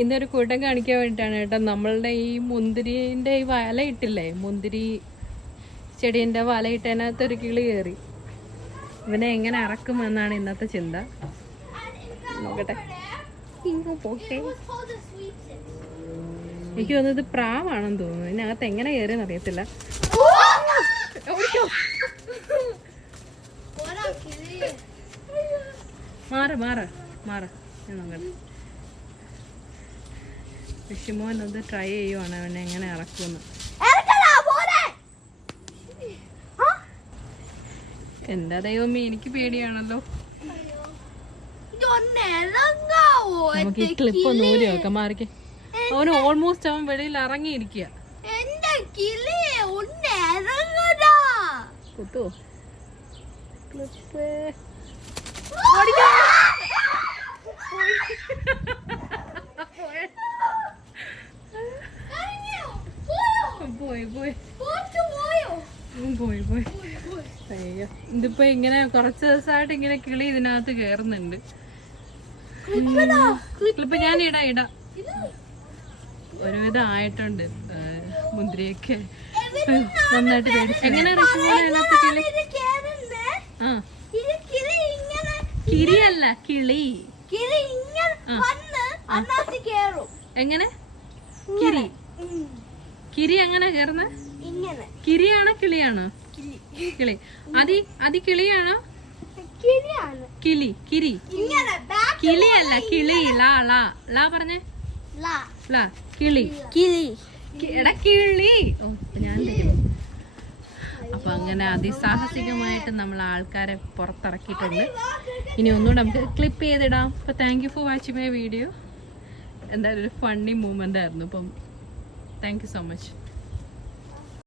ഇന്നൊരു കൂട്ടം കാണിക്കാൻ വേണ്ടിയിട്ടാണ് കേട്ടോ. നമ്മളുടെ ഈ മുന്തിരിന്റെ ഈ വല ഇട്ടില്ലേ? മുന്തിരി ചെടീന്റെ വല ഇട്ടതിനകത്ത് ഒരു കിളി കയറി. ഇവനെ എങ്ങനെ അറക്കുമെന്നാണ് ഇന്നത്തെ ചിന്ത. നോക്കട്ടെ. എനിക്ക് തോന്നുന്നത് പ്രാവാണെന്ന് തോന്നുന്നു. ഇതിനകത്ത് എങ്ങനെ കയറിയെന്ന് അറിയത്തില്ല. മാറ മാറ മാറ മാറ്. ഞാൻ നോക്കട്ടെ. ഋഷിമോൻ അത് ട്രൈ ചെയ്യുവാണ്. അവനെ എങ്ങനെ ഇറക്കുമെന്ന്. എന്താ ദൈവമേ എനിക്ക് പേടിയാണല്ലോ. നമുക്ക് ഈ ക്ലിപ്പ് ഒന്ന് ഊരി വെക്കാം മാറിക്കെ. അവന് ഓൾമോസ്റ്റ് അവൻ വെളിയിൽ ഇറങ്ങിയിരിക്കുക കുത്തുവോ ക്ലിപ്പ് പോയി പോയി. പോയി? പോയി അയ്യോ ഇതിപ്പോ ഇങ്ങനെ കുറച്ച് ദിവസമായിട്ട് ഇങ്ങനെ കിളി ഇതിനകത്ത് കേറുന്നുണ്ട്. ഇപ്പൊ ഞാൻ ഇടാ. ഇടാ ഒരുവിധം ആയിട്ടുണ്ട് മുന്തിരിയൊക്കെ. നന്നായിട്ട് പേടിച്ചു. എങ്ങനെ കിരിയല്ല കിളി? എങ്ങനെ? കിരി കിരി എങ്ങനെ കയറുന്നത് കിരിയാണോ കിളിയാണോ? കിളി. അതി അതി കിളിയാണോ? കിളി കിരി. കിളിയല്ല കിളി ലാ ലാ. ലാ പറഞ്ഞേ. ലാ. കിളി. കിളി. എടാ കിളി. ഓ ഞാൻ അപ്പൊ അങ്ങനെ അതിസാഹസികമായിട്ട് നമ്മൾ ആൾക്കാരെ പുറത്തിറക്കിയിട്ടുണ്ട്. ഇനി ഒന്നുകൂടെ നമുക്ക് ക്ലിപ്പ് ചെയ്തിടാം. അപ്പൊ thank you for watching my video എന്തായാലും ഒരു ഫണ്ണി മൂമെന്റ് ആയിരുന്നു. അപ്പം താങ്ക് യു സോ മച്ച്